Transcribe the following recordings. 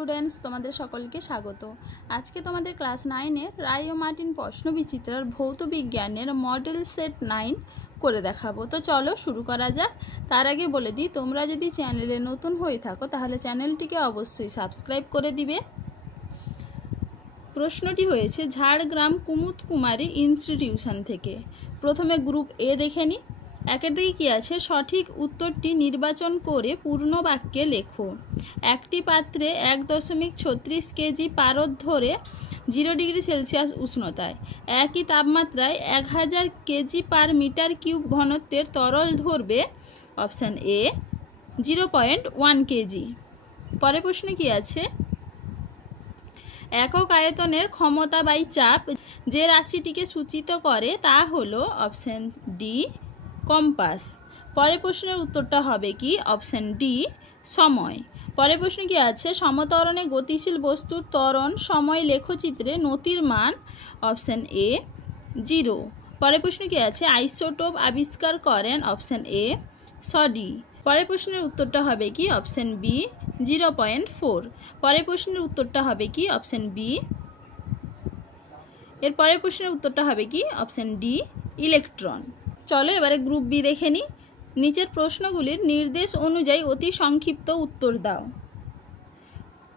Students, তোমাদের সকলকে স্বাগত। আজকে তোমাদের ক্লাস 9-এর রায় ও মার্টিন প্রশ্নবিচিত্রার ভৌত বিজ্ঞানের মডেল সেট 9 করে দেখাবো। তো চলো শুরু করা যাক। তার আগে বলে দিই, তোমরা যদি চ্যানেলে নতুন হয়ে থাকো তাহলে চ্যানেলটিকে অবশ্যই সাবস্ক্রাইব করে দিবে। প্রশ্নটি হয়েছে ঝাড়গ্রাম কুমুদ কুমারী ইনস্টিটিউশন থেকে। প্রথমে গ্রুপ এ দেখে নিই। একের দিকে কী আছে, সঠিক উত্তরটি নির্বাচন করে পূর্ণ বাক্যে লেখো। একটি পাত্রে 1.36 কেজি পারদ ধরে 0 ডিগ্রি সেলসিয়াস উষ্ণতায় একই তাপমাত্রায় 1000 কেজি পার মিটার কিউব ঘনত্বের তরল ধরবে। Option A 0.1 KG. পরের প্রশ্নে কী আছে, একক আয়তনের ক্ষমতা বাই চাপ যে রাশিটিকে সূচিত করে তা হলো অপশান ডি কম্পাস। পরের প্রশ্নের উত্তরটা হবে কি, অপশান ডি সময়। পরের প্রশ্নে কি আছে, সমত্বরণে গতিশীল বস্তুর ত্বরণ সময় লেখচিত্রে নতির মান। Option A 0। পরের প্রশ্নে কি আছে, আইসোটোপ আবিষ্কার করেন। Option A Soddy. পরের প্রশ্নের উত্তরটা হবে কি, অপশান বি 0.4। পরের প্রশ্নের উত্তরটা হবে কি, অপশান বি। এর পরের প্রশ্নের উত্তরটা হবে কি, অপশান ডি ইলেকট্রন। চলো এবারে গ্রুপ বি দেখে নিই। নিচের প্রশ্নগুলির নির্দেশ অনুযায়ী অতি সংক্ষিপ্ত উত্তর দাও।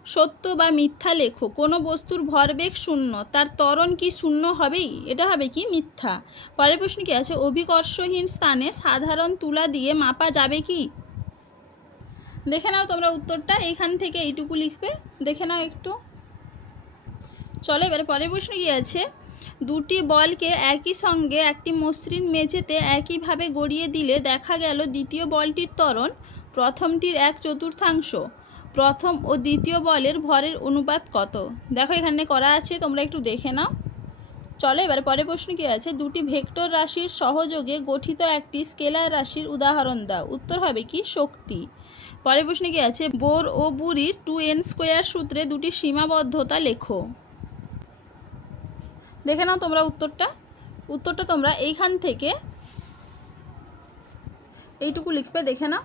সত্য বা মিথ্যা লেখো। কোনো বস্তুর ভরবেগ 0, তার ত্বরণ কি 0 হবেই? এটা হবে কি মিথ্যা। পরের প্রশ্ন কি আছে, অভিকর্ষহীন স্থানে সাধারণ তুলা দিয়ে মাপা যাবে কি? দেখে নাও তোমরা উত্তরটা, এইখান থেকে এইটুকু লিখবে, দেখে নাও একটু। চলো এবারে পরের প্রশ্ন কি আছে, দুটি বলকে একই সঙ্গে একটি মসৃণ মেঝেতে একইভাবে গড়িয়ে দিলে দেখা গেল দ্বিতীয় বলটির ত্বরণ প্রথমটির 1/4। প্রথম ও দ্বিতীয় বলের ভরের অনুপাত কত? দেখো এখানে করা আছে, তোমরা একটু দেখে নাও। চলো এবারে পরের প্রশ্ন কি আছে, দুটি ভেক্টর রাশির সহযোগে গঠিত একটি স্কেলার রাশির উদাহরণ দাও। উত্তর হবে কি শক্তি। পরের প্রশ্নে কি আছে, বোর ও বুরির 2n² সূত্রে দুটি সীমাবদ্ধতা লেখো। দেখে নাও তোমরা উত্তরটা তোমরা এইখান থেকে এইটুকু লিখবে, দেখে নাও।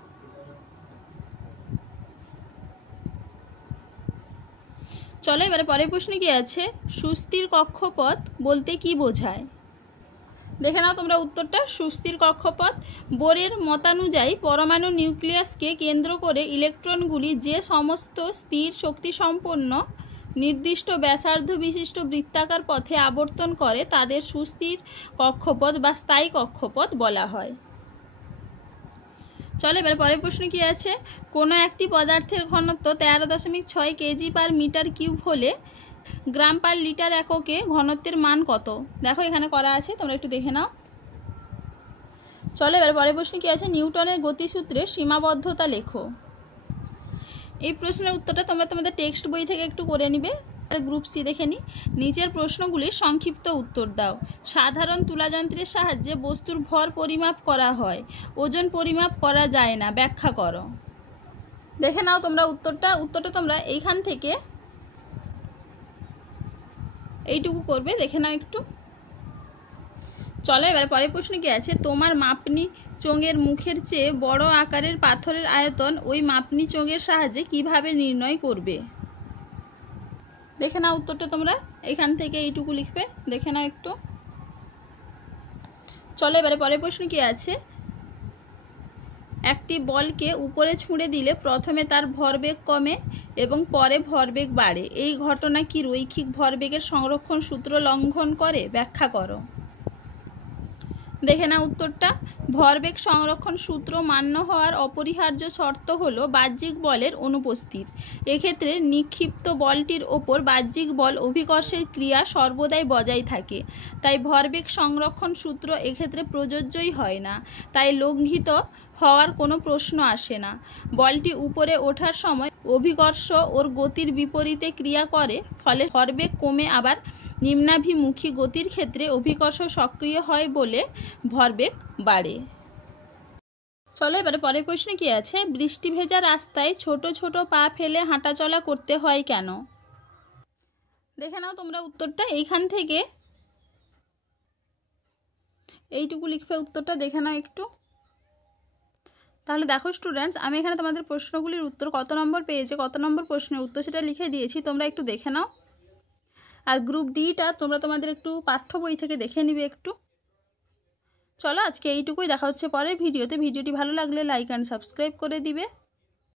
চলো এবারে পরের প্রশ্নে কি আছে, সুস্থির কক্ষপথ বলতে কি বোঝায়? দেখে নাও তোমরা উত্তরটা, সুস্থির কক্ষপথ বোরের মতানুযায়ী পরমাণু নিউক্লিয়াসকে কেন্দ্র করে ইলেকট্রনগুলি যে সমস্ত স্থির শক্তিসম্পন্ন নির্দিষ্ট ব্যাসার্ধ বিশিষ্ট বৃত্তাকার পথে আবর্তন করে তাদের সুস্থির কক্ষপথ বা স্থায়ী কক্ষপথ বলা হয়। চলো এবার পরের প্রশ্ন কি আছে, কোনো একটি পদার্থের ঘনত্ব 13.6 কেজি পার মিটার কিউব হলে গ্রাম পার লিটার এককে ঘনত্বের মান কত? দেখো এখানে করা আছে, তোমরা একটু দেখে নাও। চলো এবার পরের প্রশ্ন কি আছে, নিউটনের গতিসূত্রে সীমাবদ্ধতা লেখো। এই প্রশ্নের উত্তরটা তোমরা তোমাদের টেক্সট বই থেকে একটু করে নিবে। গ্রুপ সি দেখে নি। নিচের প্রশ্নগুলির সংক্ষিপ্ত উত্তর দাও। সাধারণ তুলাযন্ত্রের সাহায্যে বস্তুর ভর পরিমাপ করা হয়, ওজন পরিমাপ করা যায় না, ব্যাখ্যা করো। দেখে নাও তোমরা উত্তরটা তোমরা এইখান থেকে এইটুকু করবে, দেখে নাও একটু। চলো এবার পরের প্রশ্ন কি আছে, তোমার মাপনি চোঙের মুখের চেয়ে বড় আকারের পাথরের আয়তন ওই মাপনি চোঙের সাহায্যে কিভাবে নির্ণয় করবে? দেখে নাও উত্তরটা তোমরা এখান থেকে এইটুকু লিখবে, দেখে নাও একটু। চলো এবারে পরের প্রশ্ন কি আছে, একটি বলকে উপরে ছুঁড়ে দিলে প্রথমে তার ভরবেগ কমে এবং পরে ভরবেগ বাড়ে, এই ঘটনা কি রৈখিক ভরবেগের সংরক্ষণ সূত্র লঙ্ঘন করে? ব্যাখ্যা করো। দেখে নাও উত্তরটা, ভরবেগ সংরক্ষণ সূত্র মান্য হওয়ার অপরিহার্য শর্ত হলো বাহ্যিক বলের অনুপস্থিত। এক্ষেত্রে নিক্ষিপ্ত বলটির ওপর বাহ্যিক বল অভিকর্ষের ক্রিয়া সর্বদাই বজায় থাকে, তাই ভরবেগ সংরক্ষণ সূত্র এক্ষেত্রে প্রযোজ্যই হয় না, তাই লঙ্ঘিত হওয়ার কোনো প্রশ্ন আসে না। বলটি উপরে ওঠার সময় অভিকর্ষ ওর গতির বিপরীতে ক্রিয়া করে, ফলে ভরবেগ কমে আবার নিম্নাভিমুখী গতির ক্ষেত্রে অভিকর্ষ সক্রিয় হয় বলে ভরবেগ বাড়ে। চলো এবারে পরের প্রশ্নে কি আছে, বৃষ্টি ভেজা রাস্তায় ছোট ছোট পা ফেলে হাঁটাচলা করতে হয় কেন? দেখে নাও তোমরা উত্তরটা এইখান থেকে এইটুকু লিখবে, উত্তরটা দেখে নাও একটু। তাহলে দেখো স্টুডেন্টস, আমি এখানে তোমাদের প্রশ্নগুলির উত্তর কত নম্বর পেয়েছে, কত নম্বর প্রশ্নের উত্তর সেটা লিখে দিয়েছি, তোমরা একটু দেখে নাও। আর গ্রুপ ডিটা তোমরা তোমাদের একটু পাঠ্য বই থেকে দেখে নিবে একটু। চলো আজকে এইটুকুই, দেখা হচ্ছে পরের ভিডিওতে। ভিডিওটি ভালো লাগলে লাইক অ্যান্ড সাবস্ক্রাইব করে দিবে।